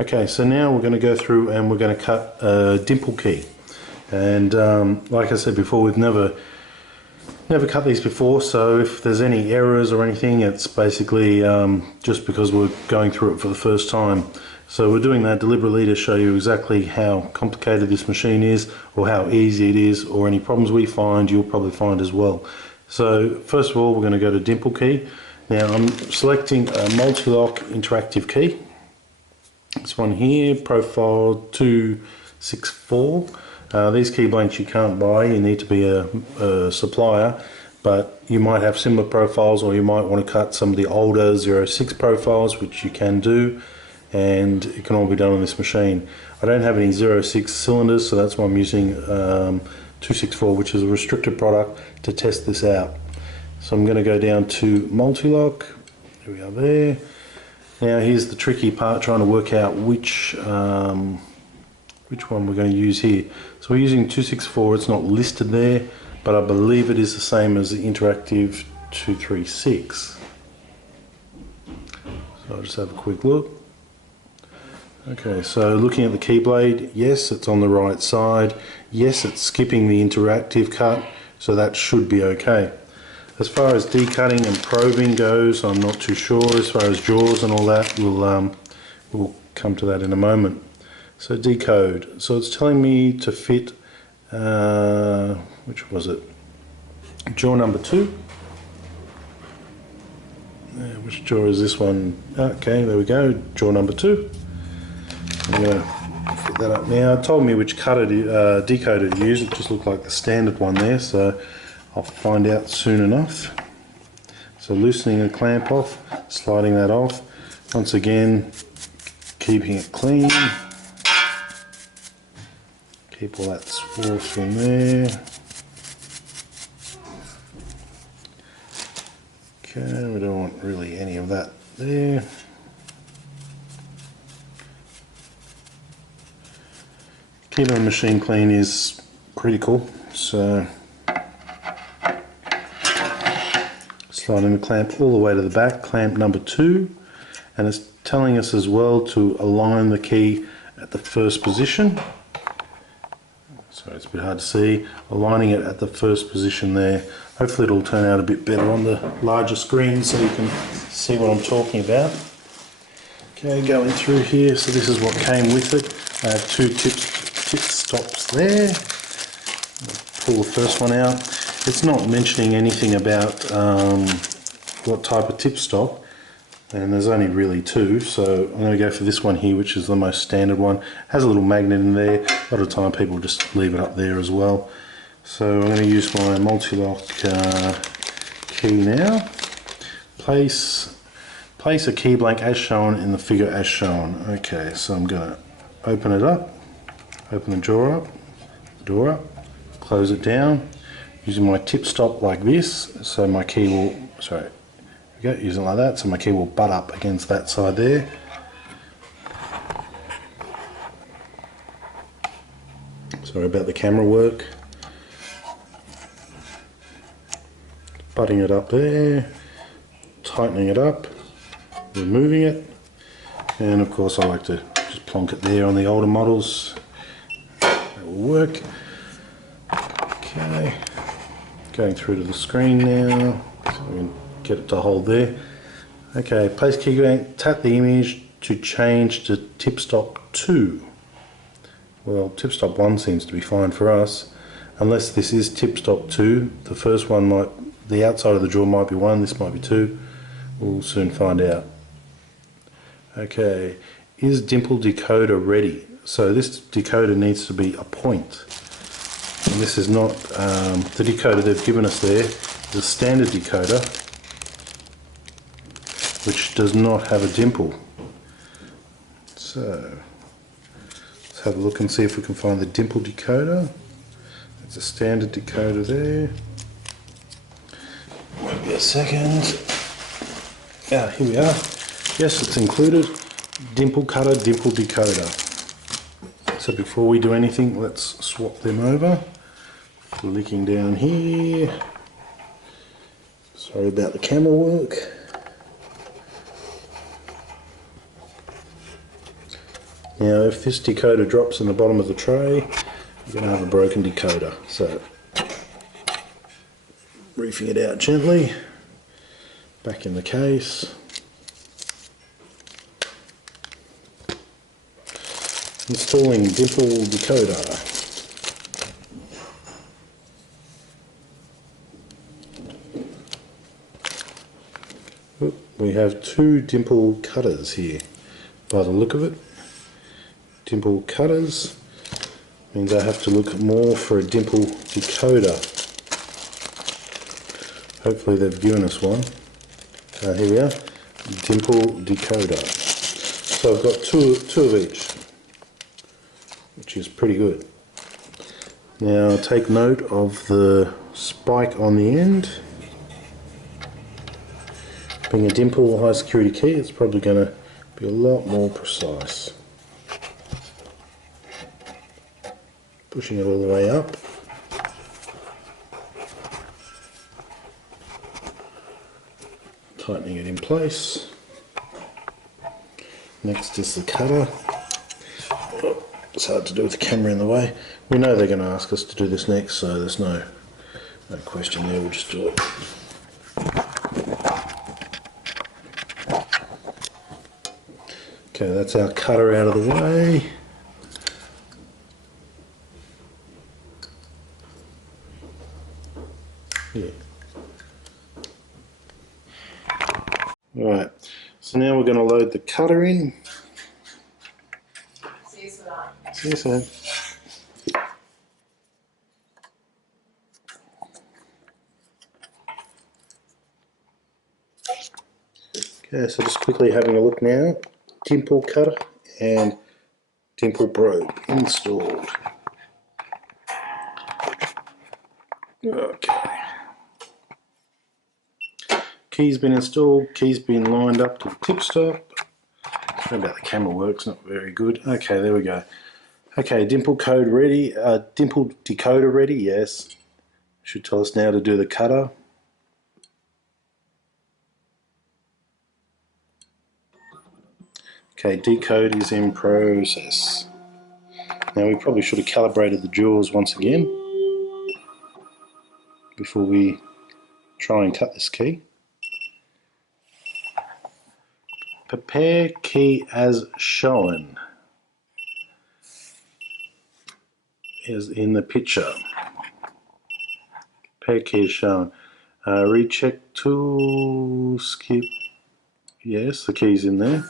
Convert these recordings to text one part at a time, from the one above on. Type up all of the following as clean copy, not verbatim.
Okay, so now we're going to go through and we're going to cut a dimple key. And like I said before, we've never cut these before, so if there's any errors or anything, it's basically just because we're going through it for the first time. So we're doing that deliberately to show you exactly how complicated this machine is, or how easy it is, or any problems we find you'll probably find as well. So first of all, we're going to go to dimple key. Now I'm selecting a multi-lock interactive key. This one here, profile 264. These key blanks you can't buy, you need to be a supplier, but you might have similar profiles, or you might want to cut some of the older 06 profiles, which you can do, and it can all be done on this machine. I don't have any 06 cylinders, so that's why I'm using 264, which is a restricted product, to test this out. So I'm going to go down to multi-lock. Here we are there. Now here's the tricky part, trying to work out which one we're going to use here. So we're using 264, it's not listed there, but I believe it is the same as the Interactive 236. So I'll just have a quick look. Okay, so looking at the keyblade, yes, it's on the right side. Yes, it's skipping the interactive cut, so that should be okay. As far as decutting and probing goes, I'm not too sure. As far as jaws and all that, we'll come to that in a moment. So decode. So it's telling me to fit, which was it? Jaw number 2. Which jaw is this one? Okay, there we go. Jaw number 2. I'm going to fit that up now. It told me which decoder to use. It just looked like the standard one there, so I'll find out soon enough. So loosening the clamp off, sliding that off. Once again, keeping it clean. Keep all that swarf from there. Okay, we don't want really any of that there. Keeping the machine clean is critical, so sliding the clamp all the way to the back, clamp number 2, and it's telling us as well to align the key at the first position. So it's a bit hard to see, aligning it at the first position there. Hopefully it'll turn out a bit better on the larger screen so you can see what I'm talking about. Okay, going through here, so this is what came with it. I have 2 tip stops there. I'll pull the first one out. It's not mentioning anything about what type of tip stop, and there's only really 2, so I'm going to go for this one here, which is the most standard one. It has a little magnet in there. A lot of time people just leave it up there as well. So I'm going to use my multi-lock key now. Place a key blank as shown in the figure as shown. Okay, so I'm going to open it up, open the drawer up, door up, close it down, using my tip stop like this, so my key will, sorry, there we go, using it like that, so my key will butt up against that side there. Sorry about the camera work. Butting it up there, tightening it up, removing it, and of course I like to just plonk it there on the older models. That will work. Okay, going through to the screen now, so we can get it to hold there. Okay, place key blank, tap the image to change to tip stop 2. Well, tip stop 1 seems to be fine for us, unless this is tip stop 2. The first one might, the outside of the jaw might be 1, this might be 2. We'll soon find out. Okay, is dimple decoder ready? So this decoder needs to be a point. And this is not, the decoder they've given us there is a standard decoder, which does not have a dimple. So let's have a look and see if we can find the dimple decoder. It's a standard decoder there. Won't be a second. Ah, here we are. Yes, it's included. Dimple cutter, dimple decoder. So before we do anything, let's swap them over. Flicking down here. Sorry about the camera work. Now if this decoder drops in the bottom of the tray, you're going to have a broken decoder. So reefing it out gently, back in the case. Installing Dimple decoder. We have two Dimple cutters here by the look of it. Dimple cutters means I have to look more for a Dimple decoder. Hopefully they've given us one. Here we are, Dimple decoder. So I've got two of each, which is pretty good. Now take note of the spike on the end. Being a Dimple high security key, it's probably going to be a lot more precise. Pushing it all the way up. Tightening it in place. Next is the cutter. Oh, it's hard to do with the camera in the way. We know they're going to ask us to do this next, so there's no question there, we'll just do it. Okay, that's our cutter out of the way. Yeah. Alright, so now we're going to load the cutter in. See you soon. See you soon. Okay, so just quickly having a look now. Dimple cutter and Dimple probe installed. Okay. Key's been installed, key's been lined up to the tip stop. Sorry about the camera work's not very good. Okay, there we go. Okay, Dimple code ready, Dimple decoder ready, yes. Should tell us now to do the cutter. Okay, decode is in process. Now we probably should have calibrated the jaws once again before we try and cut this key. Prepare key as shown is in the picture. Prepare key as shown. Recheck to skip. Yes, the key's in there.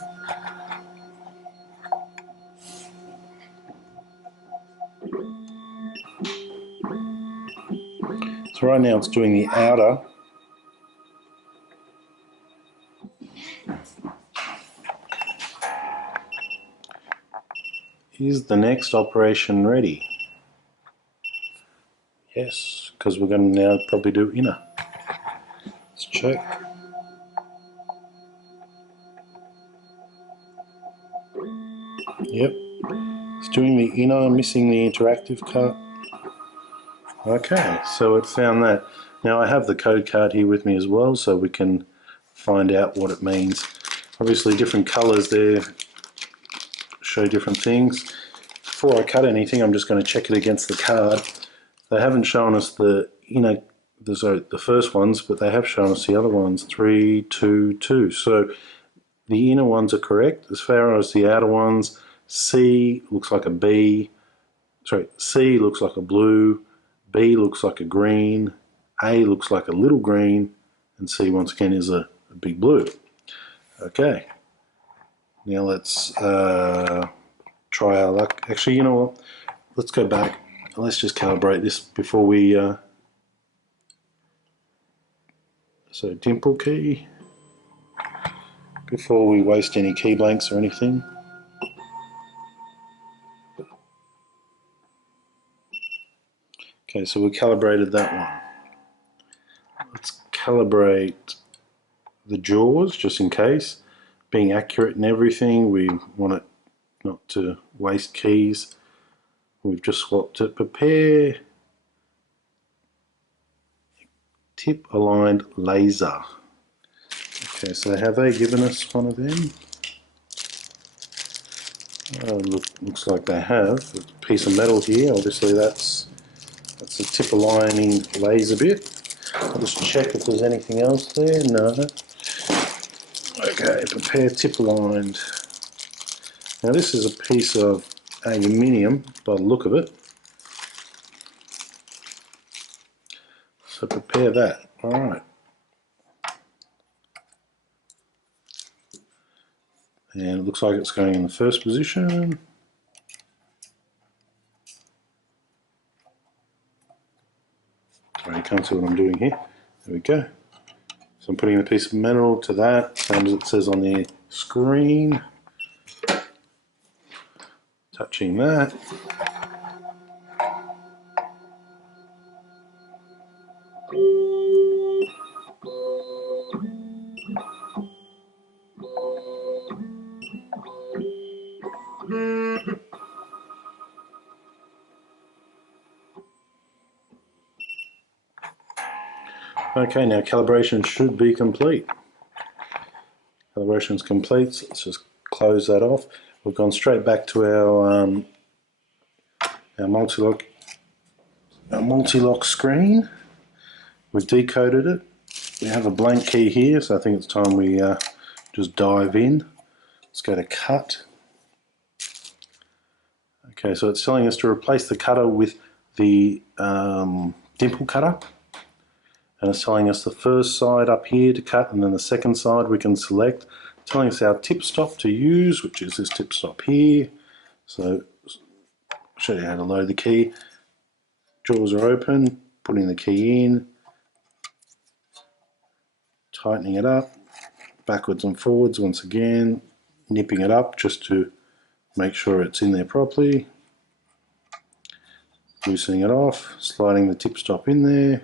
So right now it's doing the outer. Is the next operation ready? Yes, because we're going to now probably do inner. Let's check. Yep, it's doing the inner, missing the interactive cut. Okay, so it found that. Now I have the code card here with me as well, so we can find out what it means. Obviously different colours there show different things. Before I cut anything, I'm just going to check it against the card. They haven't shown us the inner, the first ones, but they have shown us the other ones, 3, 2, 2. So the inner ones are correct. As far as the outer ones, C looks like a B, sorry, C looks like a blue, B looks like a green, A looks like a little green, and C once again is a big blue. Okay, now let's try our luck. Actually, you know what? Let's go back. Let's just calibrate this before we. So Dimple key. Before we waste any key blanks or anything. Okay, so we calibrated that one. Let's calibrate the jaws just in case. Being accurate in everything, we want it not to waste keys. We've just swapped it. Prepare tip aligned laser. Okay, so have they given us one of them? Looks like they have a piece of metal here. Obviously that's a tip aligning laser bit. I'll just check if there's anything else there. No. Okay, prepare tip aligned. Now this is a piece of aluminium by the look of it. So prepare that. Alright. And it looks like it's going in the first position. Sorry, you can't see what I'm doing here. There we go. So I'm putting a piece of metal to that, same as it says on the screen. Touching that. Okay, now calibration should be complete. Calibration's complete, so let's just close that off. We've gone straight back to our multi-lock screen. We've decoded it. We have a blank key here, so I think it's time we just dive in. Let's go to cut. Okay, so it's telling us to replace the cutter with the dimple cutter. And it's telling us the first side up here to cut, and then the second side we can select. It's telling us our tip stop to use, which is this tip stop here. So I'll show you how to load the key. Jaws are open, putting the key in, tightening it up, backwards and forwards once again, nipping it up just to make sure it's in there properly, loosening it off, sliding the tip stop in there,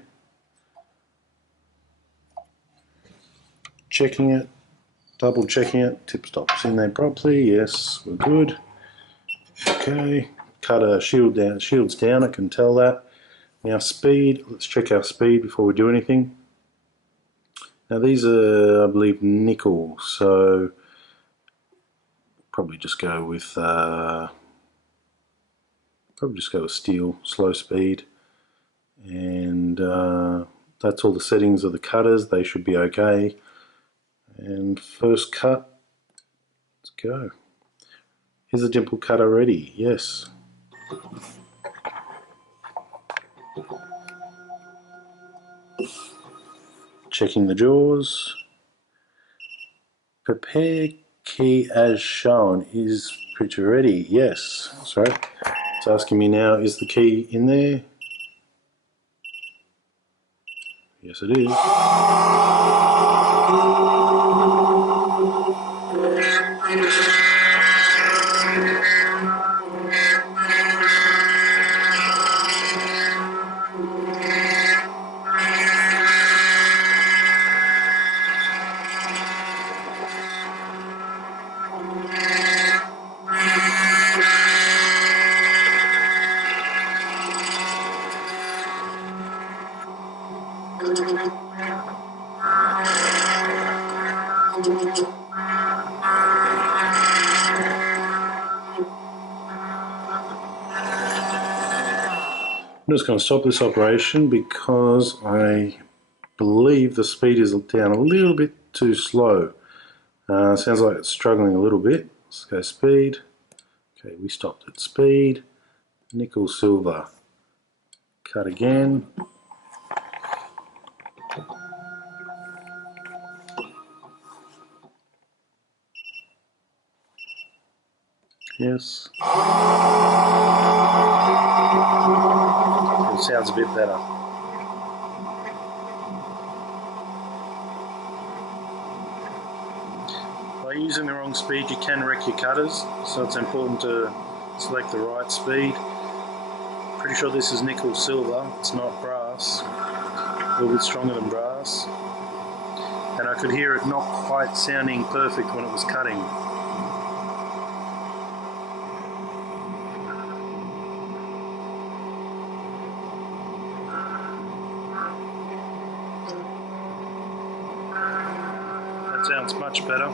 checking it, double checking it, tip stop's in there properly, yes, we're good. Okay, cut a shield down, shield's down, I can tell that. Now speed, let's check our speed before we do anything. Now these are, I believe, nickel, so probably just go with steel, slow speed, and that's all the settings of the cutters. They should be okay. And first cut, let's go. Is the dimple cutter ready? Yes. Checking the jaws. Prepare key as shown. Is picture ready? Yes. Sorry. It's asking me now, is the key in there? Yes, it is. I'm just going to stop this operation because I believe the speed is down a little bit too slow. Sounds like it's struggling a little bit. Let's go speed. Okay, we stopped at speed. Nickel silver. Cut again. Yes. It sounds a bit better. By using the wrong speed, you can wreck your cutters, so it's important to select the right speed. Pretty sure this is nickel silver, it's not brass. A little bit stronger than brass. And I could hear it not quite sounding perfect when it was cutting. That sounds much better.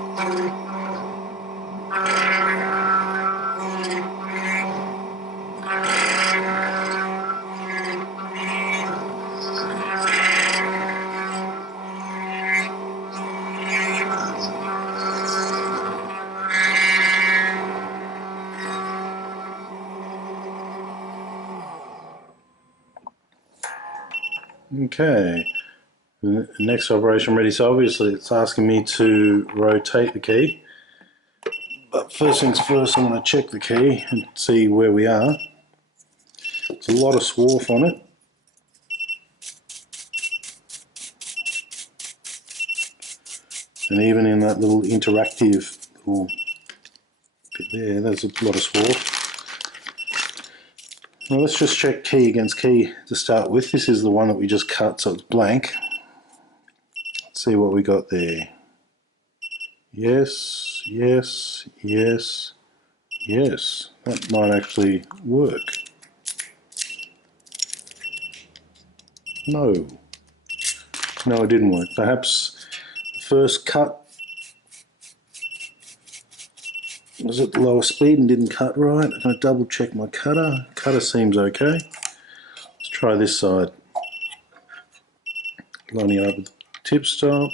Okay, next operation ready. So obviously it's asking me to rotate the key. But first things first, I'm going to check the key and see where we are. There's a lot of swarf on it. And even in that little interactive little bit there, there's a lot of swarf. Now let's just check key against key to start with. This is the one that we just cut, so it's blank. Let's see what we got there. Yes, yes, yes, yes. That might actually work. No. No, it didn't work. Perhaps the first cut was at the lower speed and didn't cut right. I'm going to double check my cutter. Cutter seems okay. Let's try this side. Lining it up with the tip stop.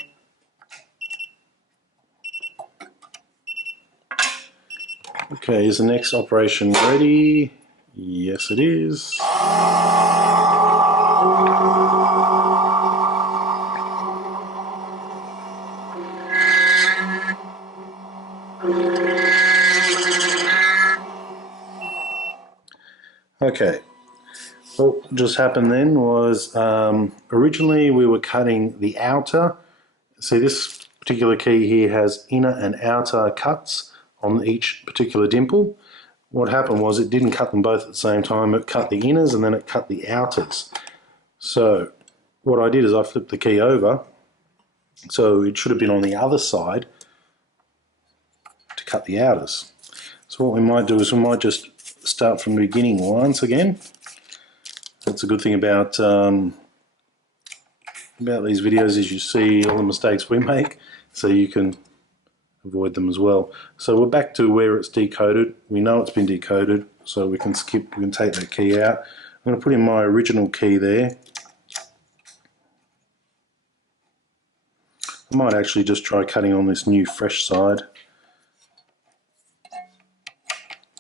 Okay, is the next operation ready? Yes, it is. Okay, what just happened then was originally we were cutting the outer. See, this particular key here has inner and outer cuts on each particular dimple. What happened was it didn't cut them both at the same time. It cut the inners and then it cut the outers. So what I did is I flipped the key over, so it should have been on the other side to cut the outers. So what we might do is we might just start from the beginning once again. That's a good thing about these videos is you see all the mistakes we make, so you can avoid them as well. So we're back to where it's decoded. We know it's been decoded, so we can skip, we can take that key out. I'm going to put in my original key there. I might actually just try cutting on this new fresh side.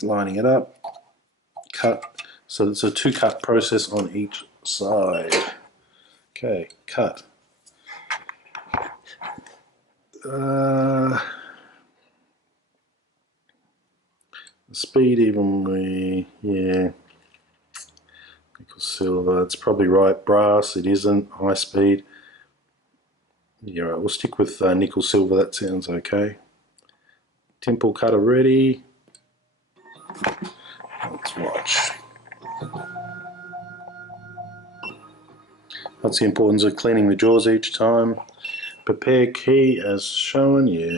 Lining it up, cut. So it's a two cut process on each side. Okay, cut. Speed evenly, yeah. Nickel silver, it's probably right. Brass, it isn't. High speed. Yeah, right, we'll stick with nickel silver, that sounds okay. Temple cutter ready. Let's watch. That's the importance of cleaning the jaws each time. Prepare key as shown, yes.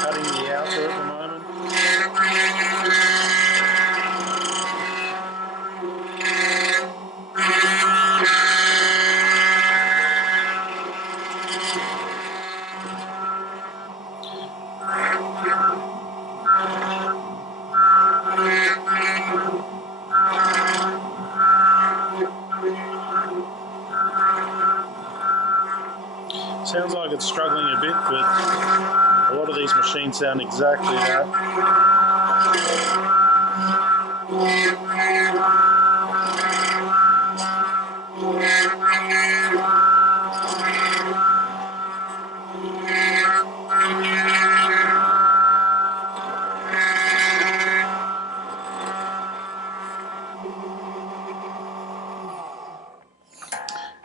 Cutting the outer at the moment. Sounds like it's struggling a bit, but a lot of these machines sound exactly that.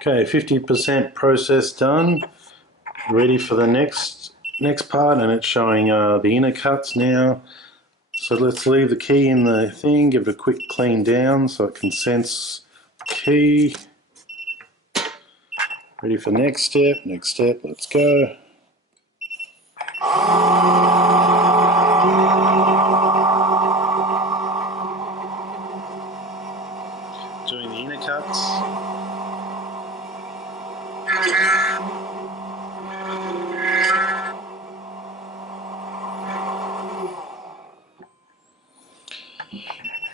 Okay, 50% process done. Ready for the next part, and it's showing the inner cuts now. So let's leave the key in the thing, give it a quick clean down so it can sense the key. Ready for next step, let's go. Doing the inner cuts.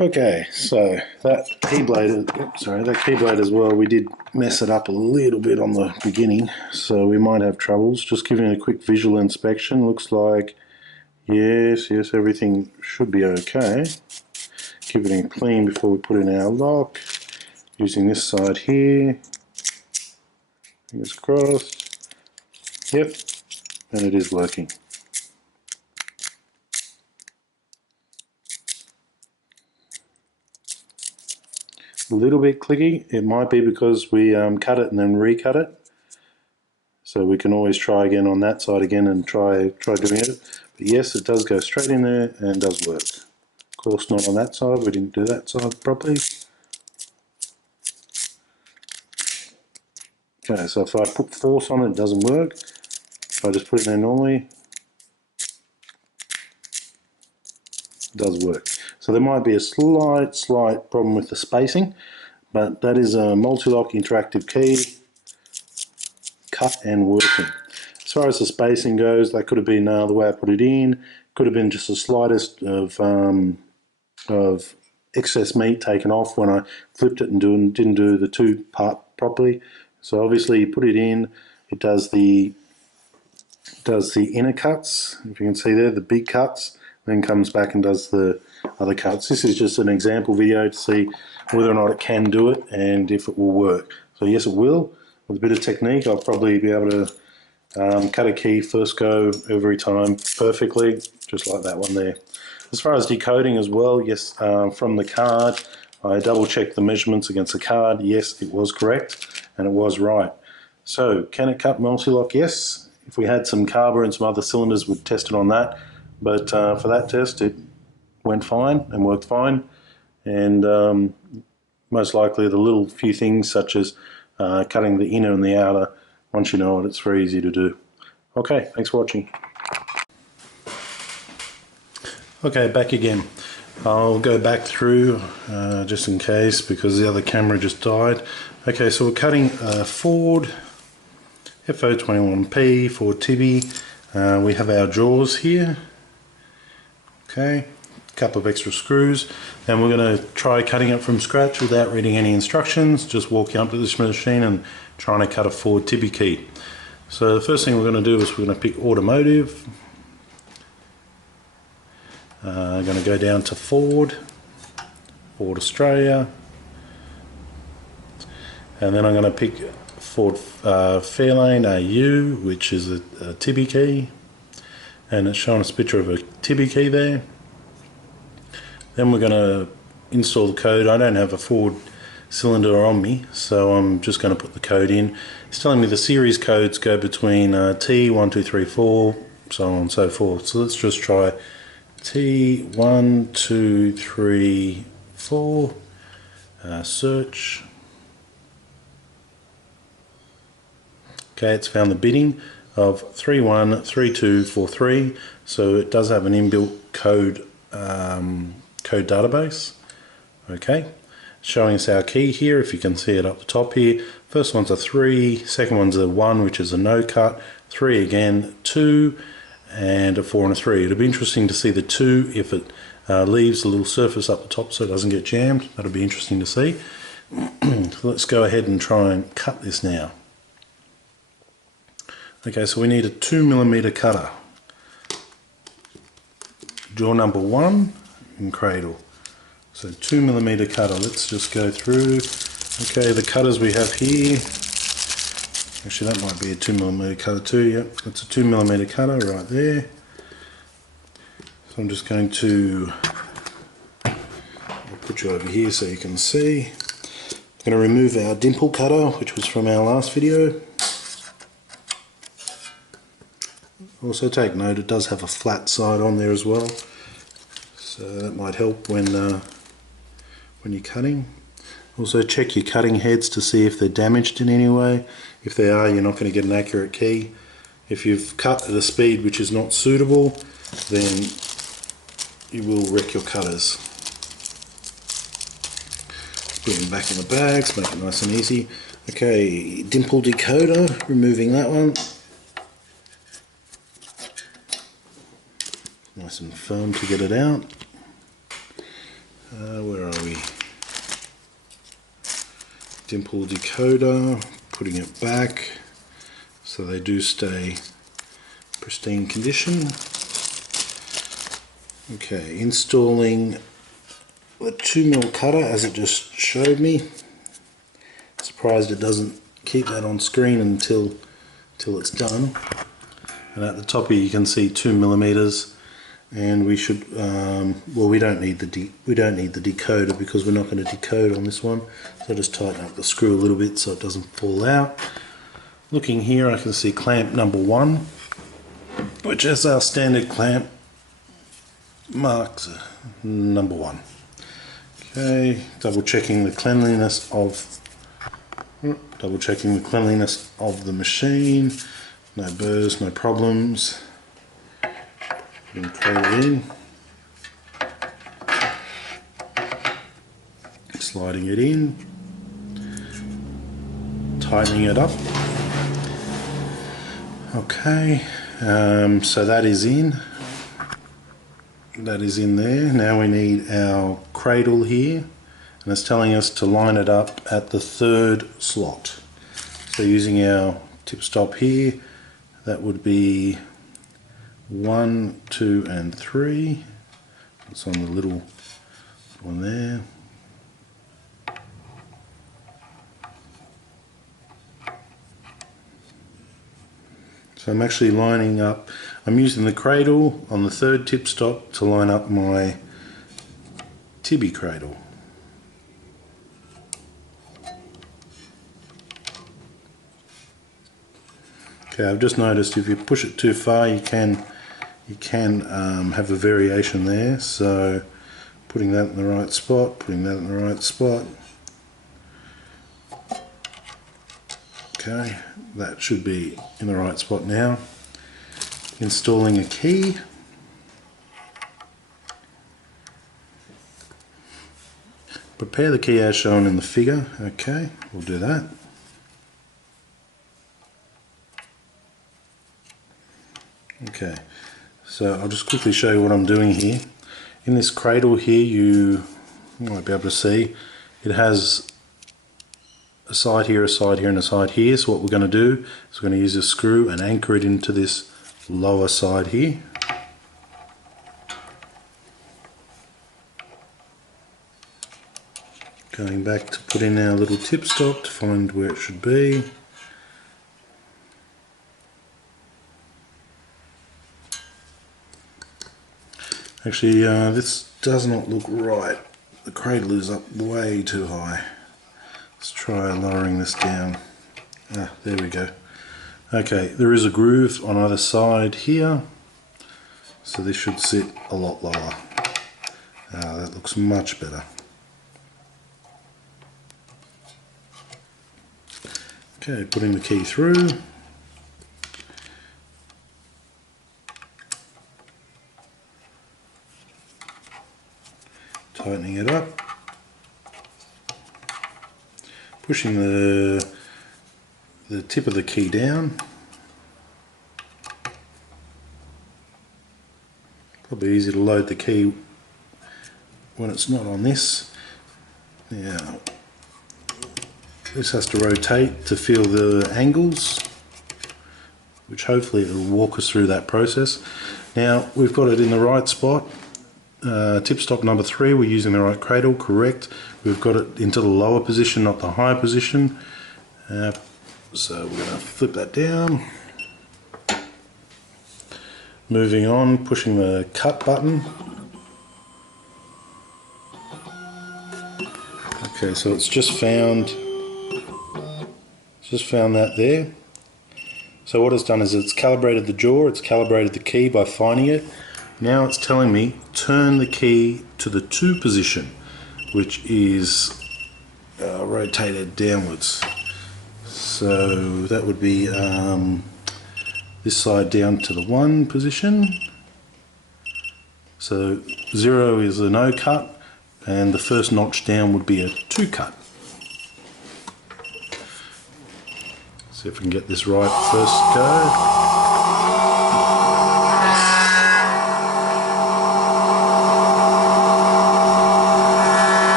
Okay, so that keyblade as well, we did mess it up a little bit on the beginning, so we might have troubles. Just giving it a quick visual inspection, looks like Yes, everything should be okay. Give it a clean before we put in our lock. Using this side here. Fingers crossed. Yep, and it is working. A little bit clicky. It might be because we cut it and then recut it. So we can always try again on that side again and try doing it. But yes, it does go straight in there and does work. Of course, not on that side. We didn't do that side properly. Okay, so if I put force on it, it doesn't work. If I just put it in there normally, it does work. So there might be a slight problem with the spacing, but that is a multi-lock interactive key, cut and working. As far as the spacing goes, that could have been the way I put it in. Could have been just the slightest of excess meat taken off when I flipped it and didn't do the two part properly. So obviously you put it in, it does the inner cuts, if you can see there, the big cuts, then comes back and does the other cuts. This is just an example video to see whether or not it can do it and if it will work. So yes, it will. With a bit of technique, I'll probably be able to cut a key first go every time perfectly, just like that one there. As far as decoding as well, yes, from the card, I double checked the measurements against the card. Yes, it was correct and it was right. So can it cut multi-lock? Yes. If we had some carber and some other cylinders, we'd test it on that. But for that test, it went fine and worked fine. And most likely the little few things such as cutting the inner and the outer, once you know it, it's very easy to do. Okay, thanks for watching. Okay, back again. I'll go back through just in case because the other camera just died. Okay, so we're cutting Ford FO21P Ford Tibi. We have our jaws here. Okay, a couple of extra screws, and we're going to try cutting it from scratch without reading any instructions, just walking up to this machine and trying to cut a Ford Tibi key. So the first thing we're going to do is we're going to pick automotive. I'm going to go down to Ford Australia, and then I'm going to pick Ford Fairlane AU, which is a Tibi key, and it's showing us a picture of a Tibi key there. Then we're going to install the code. I don't have a Ford cylinder on me, so I'm just going to put the code in. It's telling me the series codes go between T1234, so on and so forth. So let's just try T1234, search. Okay, it's found the bidding of 313243, so it does have an inbuilt code database. Okay, showing us our key here, if you can see it up the top here. First one's a 3, second one's a 1, which is a no cut, 3 again, 2, and a 4 and a 3. It'll be interesting to see the 2 if it leaves a little surface up the top so it doesn't get jammed. That'll be interesting to see. So let's go ahead and try and cut this now. Okay, so we need a 2mm cutter. Jaw number 1 and cradle. So 2mm cutter. Let's just go through. Okay, the cutters we have here. Actually, that might be a 2mm cutter too. Yep, that's a 2mm cutter right there. So I'm just going to put you over here so you can see. I'm going to remove our dimple cutter, which was from our last video. Also take note, it does have a flat side on there as well, so that might help when you're cutting. Also check your cutting heads to see if they're damaged in any way. If they are, you're not going to get an accurate key. If you've cut at a speed which is not suitable, then you will wreck your cutters. Put them back in the bags, make it nice and easy. Okay, dimple decoder, removing that one. Nice and firm to get it out. Where are we? Dimple decoder, putting it back so they do stay pristine condition. Okay, installing the 2mm cutter as it just showed me. Surprised it doesn't keep that on screen until it's done. And at the top here you can see 2mm, and we should well, we don't need the decoder because we're not going to decode on this one. So just tighten up the screw a little bit so it doesn't fall out. Looking here, I can see clamp number 1, which is our standard clamp, marks number 1. Okay, double checking the cleanliness of the machine. No burrs, no problems. Putting cradle in, sliding it in, tightening it up. Okay, so that is in. That is in there. Now we need our cradle here, and it's telling us to line it up at the 3rd slot. So using our tip stop here, that would be 1, 2 and 3. It's on the little one there. So I'm actually lining up, I'm using the cradle on the 3rd tip stop to line up my Tibi cradle. Okay, I've just noticed if you push it too far you can have a variation there, so putting that in the right spot, Okay, that should be in the right spot now. Installing a key. Prepare the key as shown in the figure. Okay, we'll do that. Okay, so I'll just quickly show you what I'm doing here. In this cradle here, you might be able to see it has a side here, and a side here. So what we're going to do is we're going to use a screw and anchor it into this lower side here. Going back to put in our little tip stop to find where it should be. Actually, this does not look right. The cradle is up way too high. Let's try lowering this down. Ah, there we go. Okay, there is a groove on either side here, so this should sit a lot lower. Ah, that looks much better. Okay, putting the key through. Tightening it up. Pushing the tip of the key down. Probably easy to load the key when it's not on this. Now, this has to rotate to feel the angles, which hopefully it will walk us through that process. Now we've got it in the right spot. Tip stop number 3, we're using the right cradle, correct. We've got it into the lower position, not the high position. So we're going to flip that down. Moving on, pushing the cut button. Okay, so it's just found that there. So what it's done is it's calibrated the jaw, it's calibrated the key by finding it. Now it's telling me turn the key to the 2 position, which is rotated downwards. So that would be this side down to the 1 position. So 0 is a no cut, and the first notch down would be a 2 cut. See if we can get this right first go.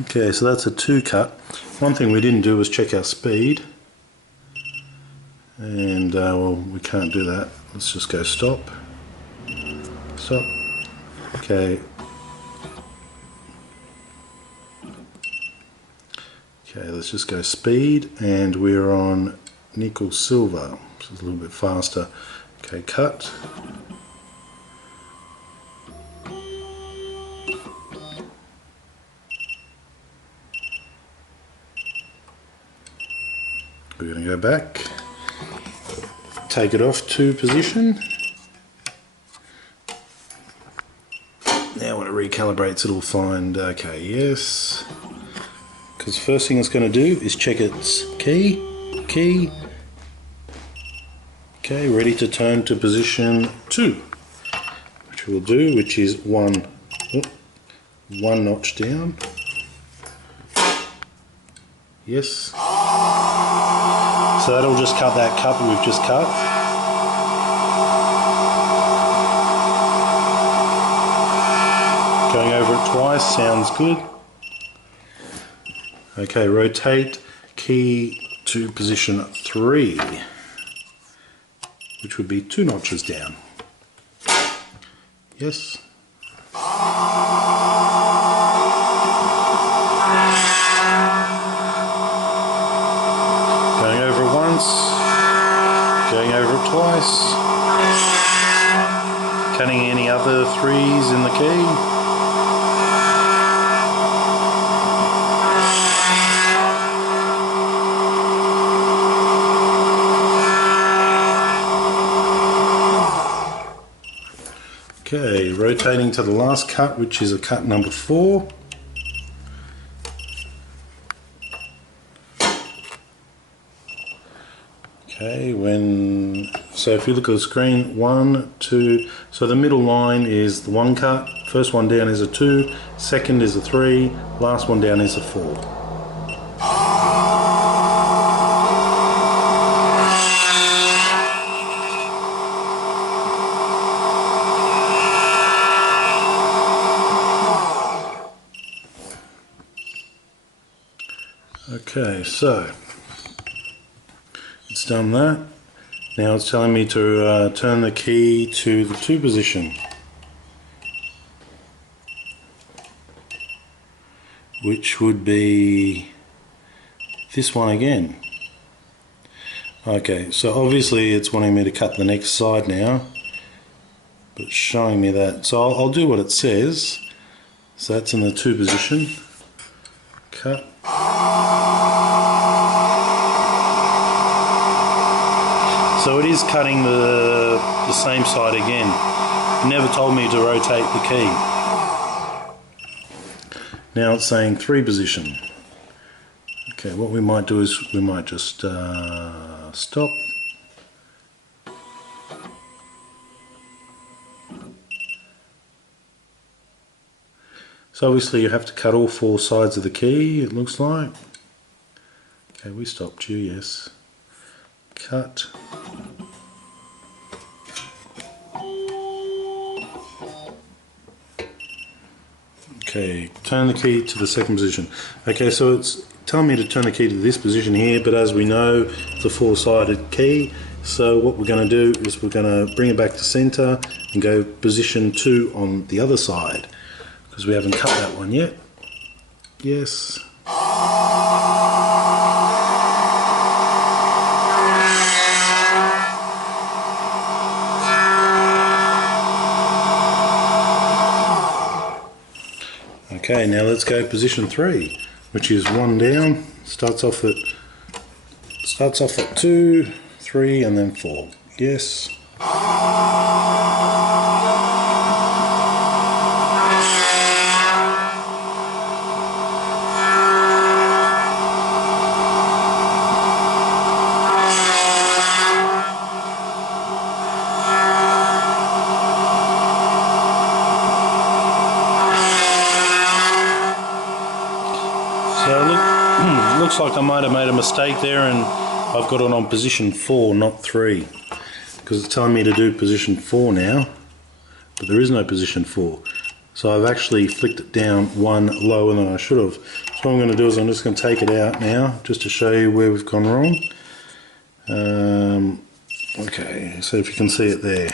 Okay, so that's a 2 cut. One thing we didn't do was check our speed, and well, we can't do that. let's just go stop. Stop. Okay. Okay, let's just go speed, and we're on nickel silver, which is a little bit faster. Okay, cut. We're going to go back, take it off to position. Now when it recalibrates, it'll find, okay, yes. Because the first thing it's going to do is check its key. Okay, ready to turn to position 2, which we'll do, which is one notch down. Yes. So that'll just cut that cut that we've just cut. Going over it twice sounds good. Okay, rotate key to position 3, which would be 2 notches down. Yes. Going over it once, going over it twice, cutting any other 3s in the key. Okay, rotating to the last cut, which is a cut number 4. Okay, so if you look at the screen, 1, 2, so the middle line is the 1 cut, first one down is a 2, second is a 3, last one down is a 4. Okay, so it's done that. Now it's telling me to turn the key to the 2 position, which would be this one again. Okay, so obviously it's wanting me to cut the next side now, but it's showing me that. So I'll do what it says. So that's in the 2 position. Cut. So it is cutting the same side again. It never told me to rotate the key. Now it's saying 3 position. Okay, what we might do is we might just stop. So obviously you have to cut all 4 sides of the key, it looks like. Okay, we stopped you, yes. Cut. Okay, turn the key to the 2nd position. Okay, so it's telling me to turn the key to this position here, but as we know, it's a 4-sided key. So what we're going to do is we're going to bring it back to center and go position 2 on the other side, because we haven't cut that one yet. Yes. Okay, now let's go position 3, which is 1 down. Starts off at 2, 3, and then 4. Yes. Looks like I might have made a mistake there, and I've got it on position 4, not 3, because it's telling me to do position 4 now, but there is no position 4. So I've actually flicked it down 1 lower than I should have. So what I'm going to do is I'm just going to take it out now, just to show you where we've gone wrong. Okay, so if you can see it there,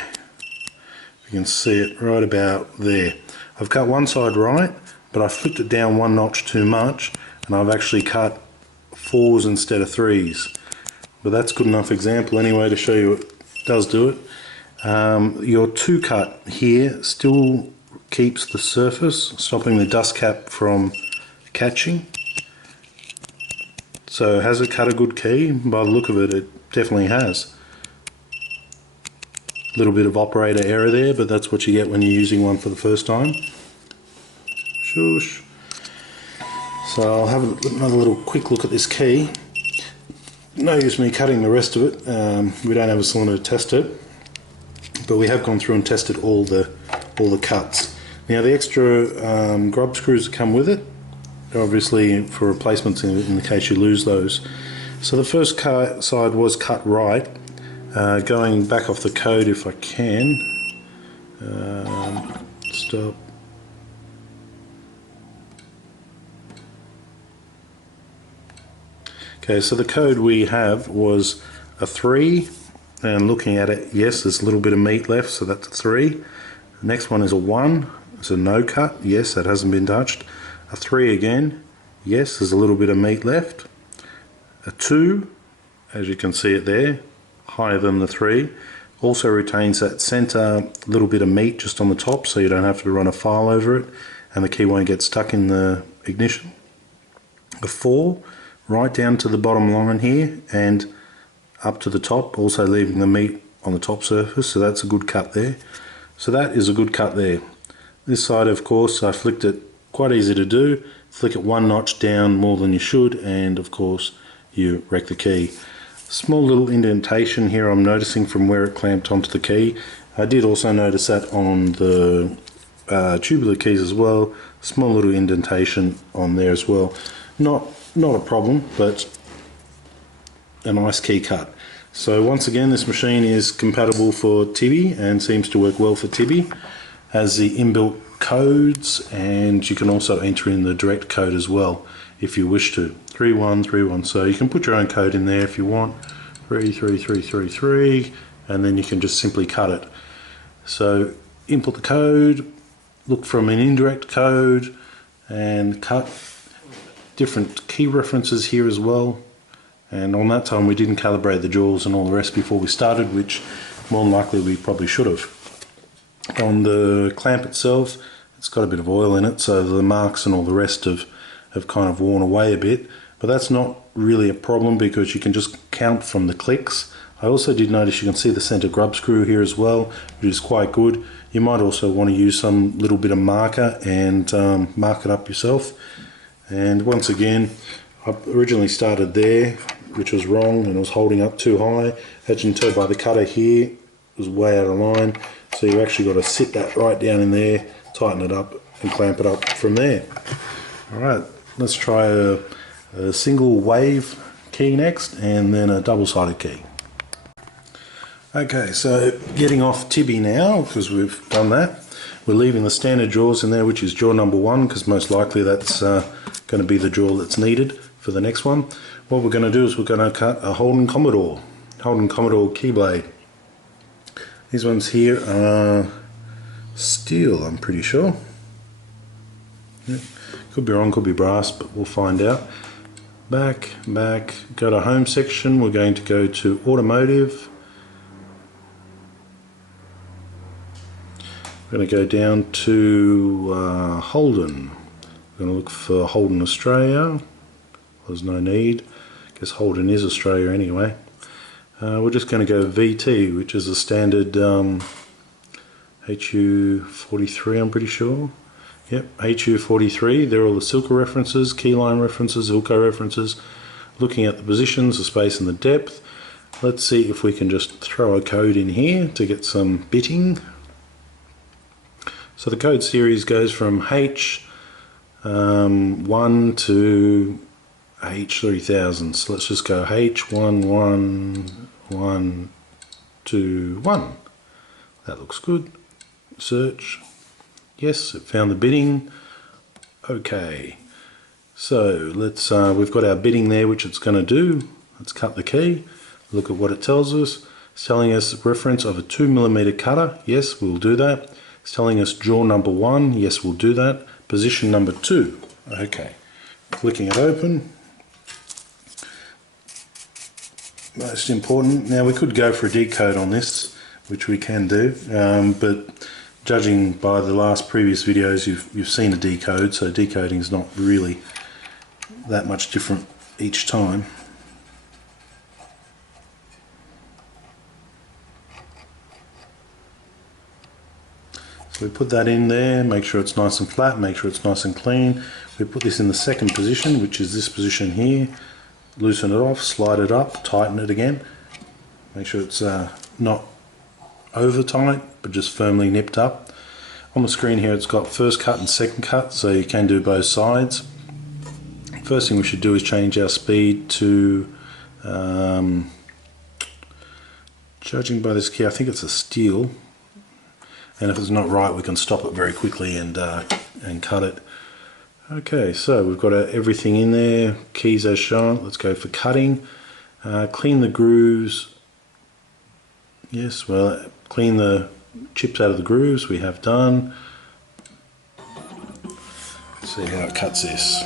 you can see it right about there. I've cut one side right, but I flipped it down one notch too much, and I've actually cut 4s instead of 3s. But that's good enough example anyway to show you it does do it. Your 2 cut here still keeps the surface, stopping the dust cap from catching. So has it cut a good key? By the look of it, it definitely has. A little bit of operator error there, but that's what you get when you're using one for the first time. Shush. So I'll have another little quick look at this key. No use me cutting the rest of it. We don't have a cylinder to test it, but we have gone through and tested all the cuts. Now the extra grub screws that come with it, obviously for replacements in the case you lose those. So the first side was cut right. Going back off the code if I can. Stop. Okay, so the code we have was a 3, and looking at it, yes, there's a little bit of meat left, so that's a 3. The next one is a 1, it's a no cut, yes, that hasn't been touched. A 3 again, yes, there's a little bit of meat left. A 2, as you can see it there, higher than the 3, also retains that center little bit of meat just on the top, so you don't have to run a file over it, and the key won't get stuck in the ignition. A 4, right down to the bottom line here and up to the top, also leaving the meat on the top surface, so that's a good cut there. So that is a good cut there. This side, of course, I flicked it, quite easy to do. Flick it one notch down more than you should, and of course you wreck the key. Small little indentation here I'm noticing from where it clamped onto the key. I did also notice that on the tubular keys as well. Small little indentation on there as well. Not a problem, but a nice key cut. So once again, this machine is compatible for Tibi and seems to work well for Tibi. Has the inbuilt codes, and you can also enter in the direct code as well if you wish to. 3131. So you can put your own code in there if you want. 33333, and then you can just simply cut it. So input the code, look from an indirect code, and cut. Different key references here as well, and on that time we didn't calibrate the jewels and all the rest before we started, which more than likely we probably should have. On the clamp itself, it's got a bit of oil in it, so the marks and all the rest have kind of worn away a bit, but that's not really a problem because you can just count from the clicks. I also did notice you can see the center grub screw here as well, which is quite good. You might also want to use some little bit of marker and mark it up yourself. And once again, I originally started there, which was wrong, and it was holding up too high. As you can tell by the cutter here, it was way out of line. So you actually got to sit that right down in there, tighten it up, and clamp it up from there. Alright, let's try a single wave key next, and then a double-sided key. Okay, so getting off Tibi now, because we've done that. We're leaving the standard jaws in there, which is jaw number 1, because most likely that's going to be the jaw that's needed for the next one. What we're going to do is we're going to cut a Holden Commodore keyblade. These ones here are steel, I'm pretty sure. Yeah. Could be wrong, could be brass, but we'll find out. Back, go to home section. We're going to go to automotive. We're going to go down to Holden. We're going to look for Holden Australia. There's no need. I guess Holden is Australia anyway. We're just going to go VT, which is a standard HU43, I'm pretty sure. Yep, HU43. They're all the Silca references, keyline references, Ilco references. Looking at the positions, the space and the depth. Let's see if we can just throw a code in here to get some bitting. So the code series goes from H1 to H3000. So let's just go H11121. That looks good. Search. Yes, it found the bitting. Okay. So let's we've got our bitting there, which it's going to do. Let's cut the key. Look at what it tells us. It's telling us reference of a 2mm cutter. Yes, we'll do that. It's telling us jaw number 1. Yes, we'll do that. Position number 2. Okay. Clicking it open. Most important. Now we could go for a decode on this, which we can do, but judging by the last previous videos, you've seen a decode, so decoding is not really that much different each time. So we put that in there, make sure it's nice and flat, make sure it's nice and clean. We put this in the second position, which is this position here. Loosen it off, slide it up, tighten it again. Make sure it's not over tight, but just firmly nipped up. On the screen here it's got first cut and second cut, so you can do both sides. First thing we should do is change our speed to, judging by this key, I think it's a steel. And if it's not right, we can stop it very quickly and cut it. Okay, so we've got everything in there, keys as shown. Let's go for cutting. Clean the grooves. Yes, well, clean the chips out of the grooves, we have done. Let's see how it cuts this.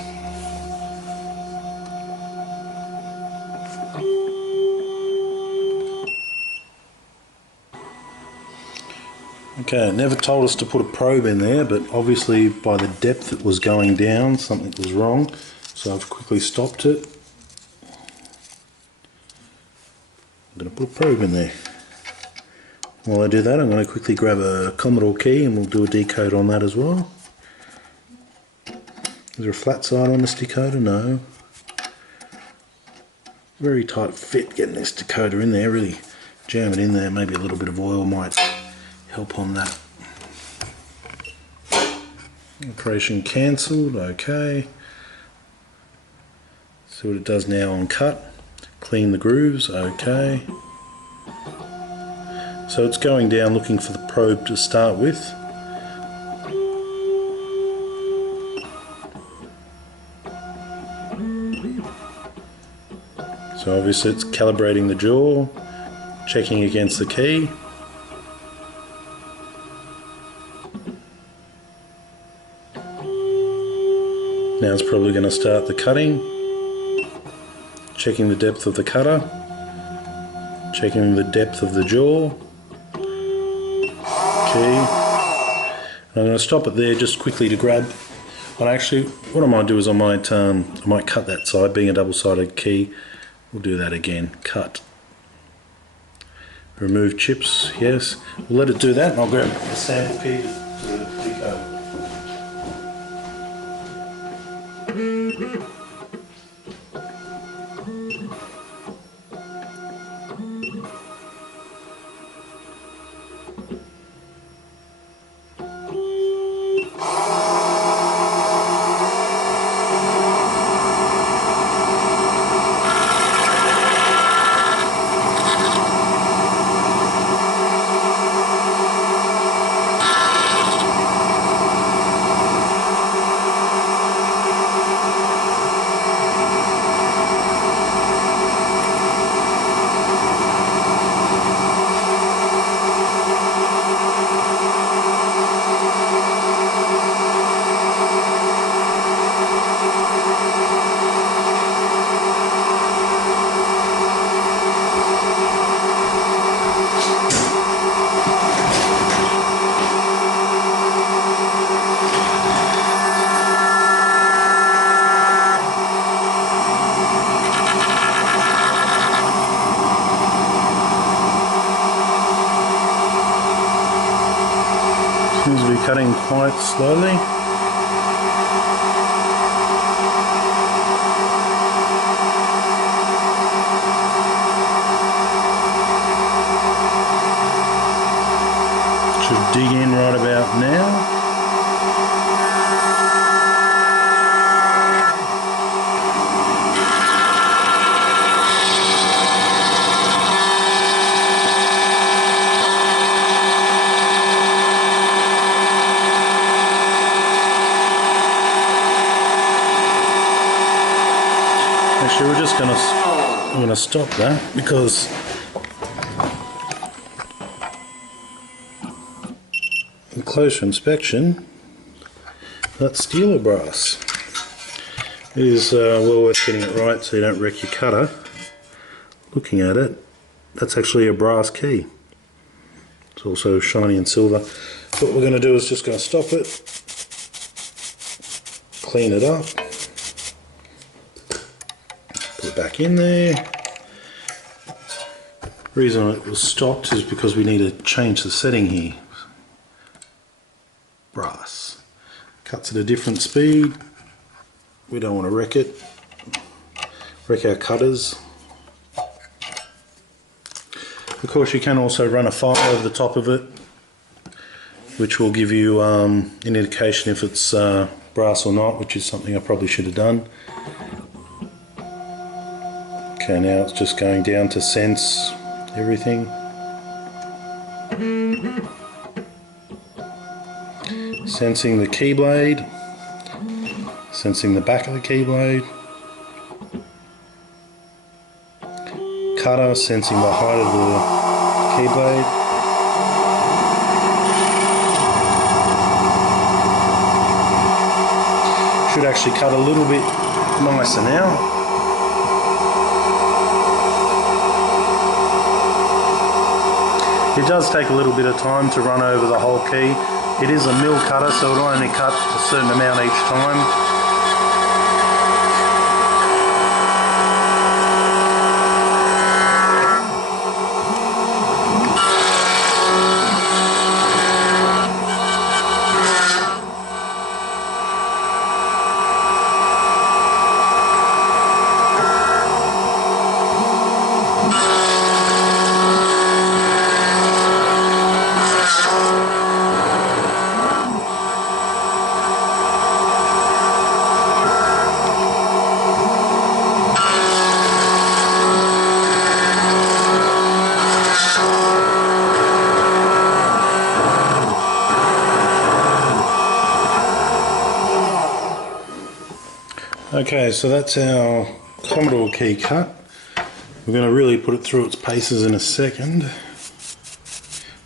Okay, it never told us to put a probe in there, but obviously by the depth it was going down, something was wrong, so I've quickly stopped it. I'm going to put a probe in there. While I do that, I'm going to quickly grab a Commodore key and we'll do a decode on that as well. Is there a flat side on this decoder? No. Very tight fit getting this decoder in there, really jam it in there, maybe a little bit of oil might help on that. Operation cancelled, okay. See what it does now on cut. Clean the grooves, okay. So it's going down looking for the probe to start with. So obviously it's calibrating the jaw, checking against the key. Now it's probably going to start the cutting, checking the depth of the cutter, checking the depth of the jaw, key. And I'm going to stop it there just quickly to grab. But actually, what I might do is I might cut that side, being a double-sided key. We'll do that again. Cut. Remove chips. Yes. We'll let it do that, and I'll grab the sample key to decode. Seems to be cutting quite slowly. Should dig in right about now. Actually, we're just going to stop that because closer inspection, that steel brass is well worth getting it right so you don't wreck your cutter. Looking at it, that's actually a brass key. It's also shiny and silver. What we're going to do is just going to stop it, clean it up, put it back in there. The reason it was stopped is because we need to change the setting here. Brass. Cuts at a different speed. We don't want to wreck it. Wreck our cutters. Of course, you can also run a file over the top of it, which will give you an indication if it's brass or not, which is something I probably should have done. Okay, now it's just going down to sense everything. Sensing the key blade, sensing the back of the key blade. Cutter sensing the height of the key blade. Should actually cut a little bit nicer now. It does take a little bit of time to run over the whole key. It is a mill cutter, so it'll only cut a certain amount each time. Okay, so that's our Commodore key cut. We're going to really put it through its paces in a second.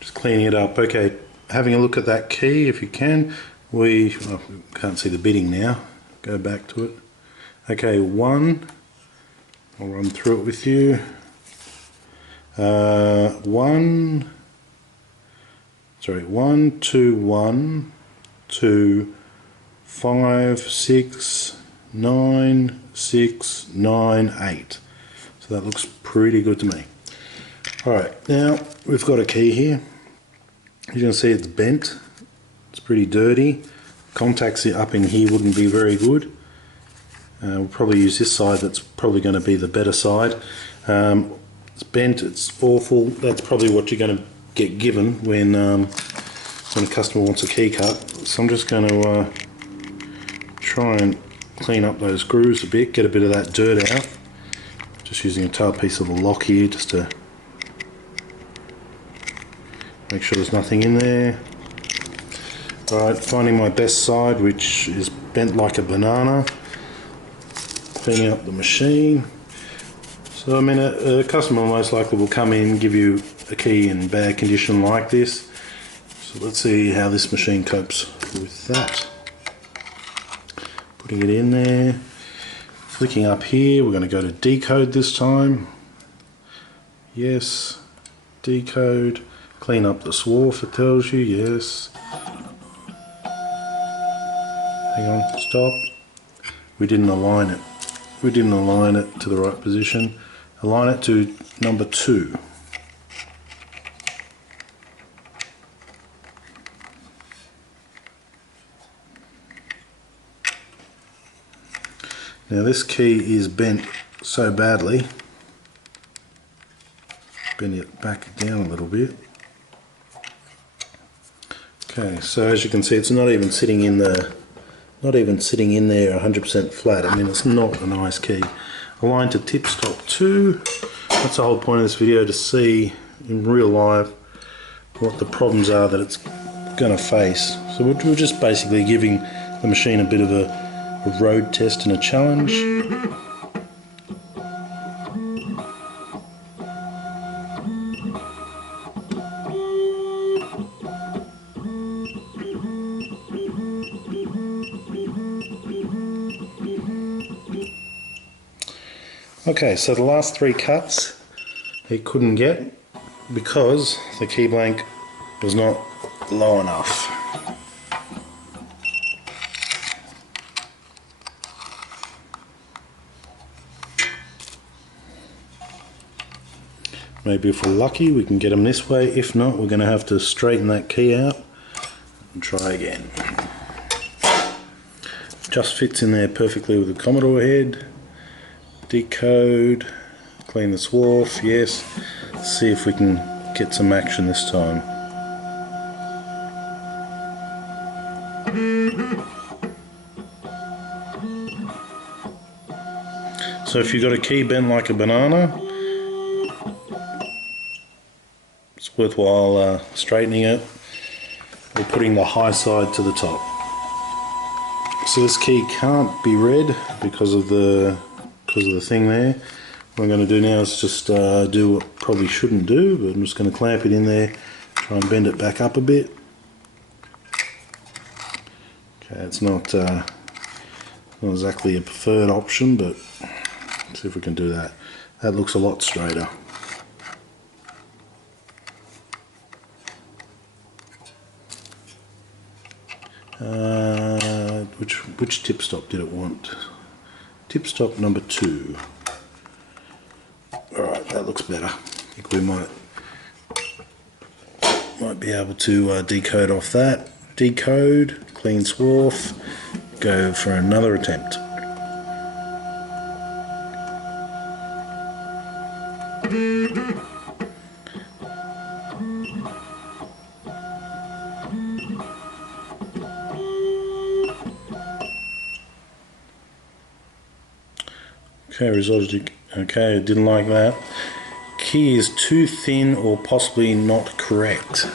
Just cleaning it up. Okay, having a look at that key if you can. We can't see the bidding now. Go back to it. Okay, 1. I'll run through it with you. 1, 2, 1, 2, 5, 6, 9, 6, 9, 8. So that looks pretty good to me. Alright, now we've got a key here. You can see it's bent. It's pretty dirty. Contacts up in here wouldn't be very good. We'll probably use this side. That's probably going to be the better side. It's bent, it's awful. That's probably what you're going to get given when a customer wants a key cut. So I'm just going to try and clean up those grooves a bit, get a bit of that dirt out. Just using a tail piece of the lock here just to make sure there's nothing in there. Alright, finding my best side, which is bent like a banana. Cleaning up the machine. So I mean a customer most likely will come in, give you a key in bad condition like this. So let's see how this machine copes with that. Putting it in there, flicking up here, we're going to go to decode this time. Yes, decode, clean up the swarf, it tells you, yes. Hang on, stop. We didn't align it. We didn't align it to the right position. Align it to number 2. Now this key is bent so badly. Bend it back down a little bit. Okay, so as you can see, it's not even sitting in there 100% flat. I mean, it's not a nice key. Align to tip stop 2. That's the whole point of this video, to see in real life what the problems are that it's going to face. So we're just basically giving the machine a bit of a road test and a challenge. Okay, so the last 3 cuts it couldn't get because the key blank was not low enough. Maybe if we're lucky we can get them this way. If not, we're going to have to straighten that key out and try again. Just fits in there perfectly with the Commodore head. Decode, clean the swarf, yes. Let's see if we can get some action this time. So if you've got a key bent like a banana, it's worthwhile straightening it or putting the high side to the top. So this key can't be read because of the thing there. What I'm going to do now is just do what I probably shouldn't do, but I'm just going to clamp it in there, try and bend it back up a bit. Okay, it's not exactly a preferred option, but let's see if we can do that. That looks a lot straighter. Which tip stop did it want? Tip stop number 2. Alright, that looks better. I think we might be able to decode off that. Decode, clean swarf, go for another attempt. Okay, resulted. Okay, didn't like that. Key is too thin or possibly not correct.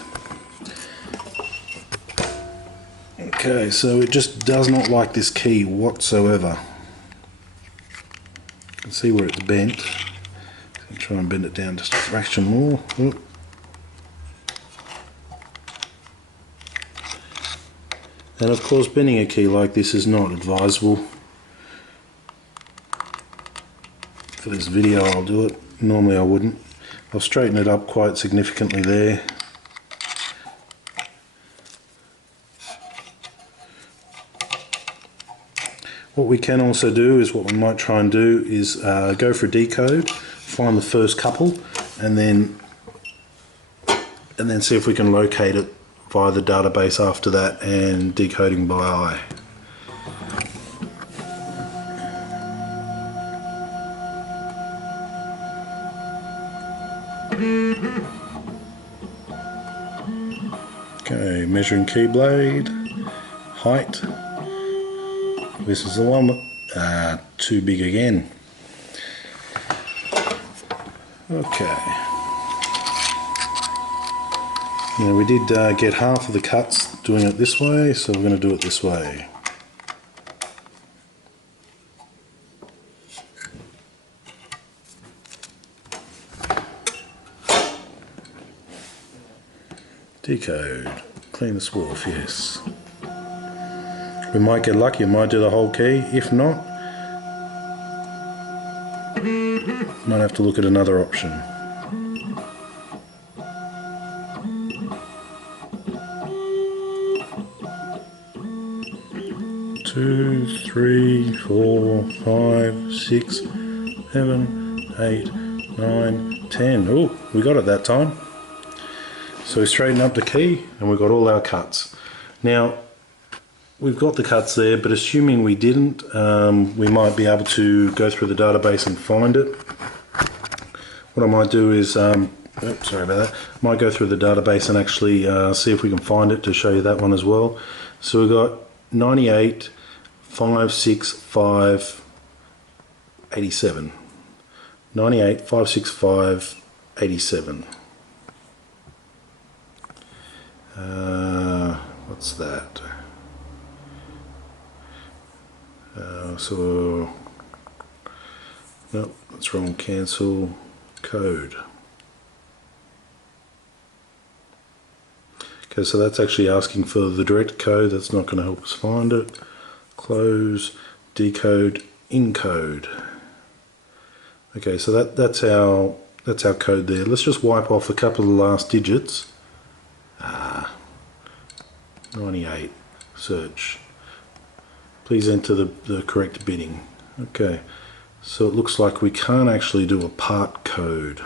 Okay, so it just does not like this key whatsoever. You can see where it's bent. I'll try and bend it down just a fraction more. Oop. And of course, bending a key like this is not advisable. For this video I'll do it. Normally I wouldn't. I'll straighten it up quite significantly there. What we can also do is, what we might try and do is go for a decode, find the first couple, and then see if we can locate it via the database after that and decoding by eye. Okay, measuring key blade, height. This is the one, too big again. Okay. Now we did get half of the cuts doing it this way, so we're going to do it this way. Decode, clean the swarf, yes. We might get lucky, we might do the whole key. If not, might have to look at another option. Two, 3, 4, 5, 6, 7, 8, 9, 10. Oh, we got it that time. So we straighten up the key and we've got all our cuts. Now, we've got the cuts there, but assuming we didn't, we might be able to go through the database and find it. What I might do is, sorry about that, might go through the database and actually see if we can find it to show you that one as well. So we've got 98, 565, 87. 98, 565, 87. What's that? So, nope, that's wrong. Cancel code. Okay, so that's actually asking for the direct code. That's not going to help us find it. Close, decode, encode. Okay, so that's our code there. Let's just wipe off a couple of the last digits. 98, search. Please enter the correct bidding. Okay, so it looks like we can't actually do a part code.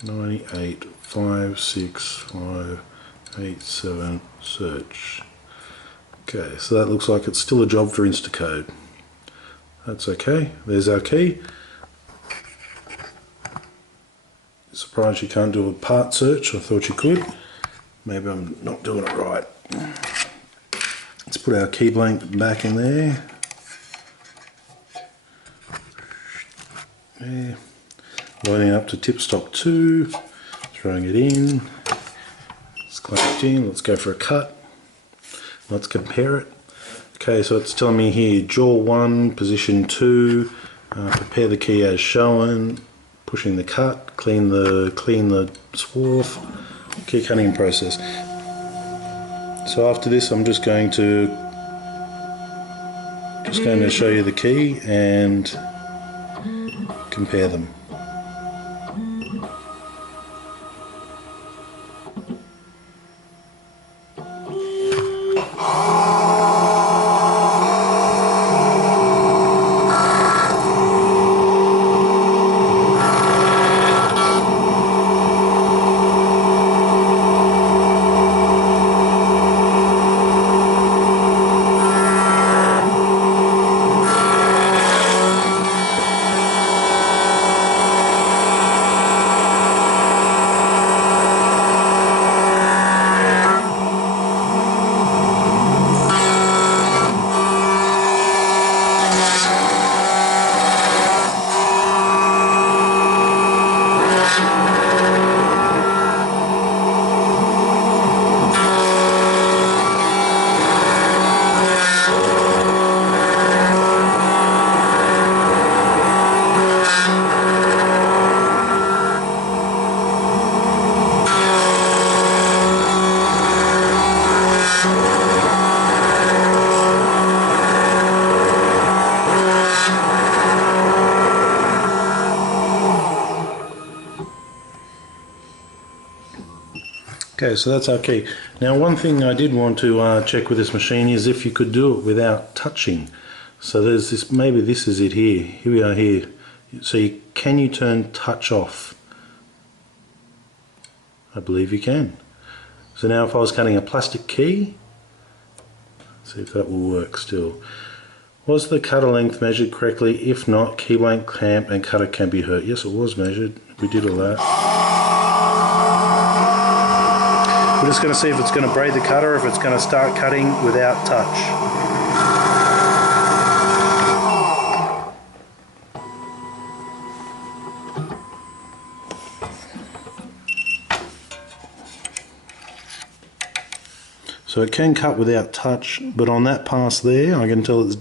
98565787 search. Okay, so that looks like it's still a job for Instacode. That's okay, there's our key. Surprised you can't do a part search, I thought you could. Maybe I'm not doing it right. Let's put our key blank back in there. There. Loading up to Tipstock 2, throwing it in. Let's clamp it in, let's go for a cut. Let's compare it. Okay, so it's telling me here, jaw 1, position 2, prepare the key as shown, pushing the cut, clean the swarf, key cutting process. So after this, I'm just going to show you the key and compare them. Okay, so that's our key. Now one thing I did want to check with this machine is if you could do it without touching. So there's this, maybe this is it here. Here we are here. So can you turn touch off? I believe you can. So now if I was cutting a plastic key, let's see if that will work still. Was the cutter length measured correctly? If not, key blank, clamp and cutter can be hurt. Yes, it was measured. We did all that. We're just going to see if it's going to braid the cutter or if it's going to start cutting without touch. So it can cut without touch, but on that pass there I can tell it's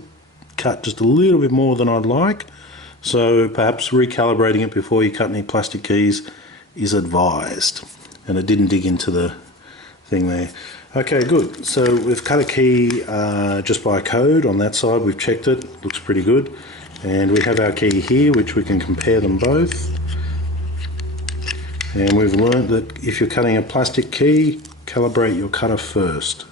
cut just a little bit more than I'd like. So perhaps recalibrating it before you cut any plastic keys is advised. And it didn't dig into the thing there. Okay, good. So we've cut a key just by code on that side. We've checked it. Looks pretty good. And we have our key here, which we can compare them both. And we've learned that if you're cutting a plastic key, calibrate your cutter first.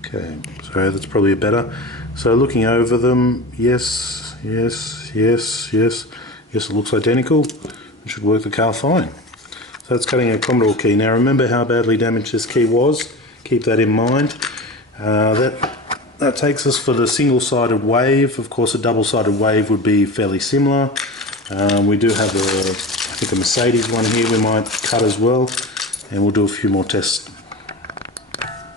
Okay, so that's probably better. So looking over them, yes, yes, yes, yes, yes, it looks identical. It should work the car fine. So that's cutting a Commodore key. Now remember how badly damaged this key was. Keep that in mind. That takes us for the single-sided wave. Of course, a double-sided wave would be fairly similar. We do have I think a Mercedes one here we might cut as well, and we'll do a few more tests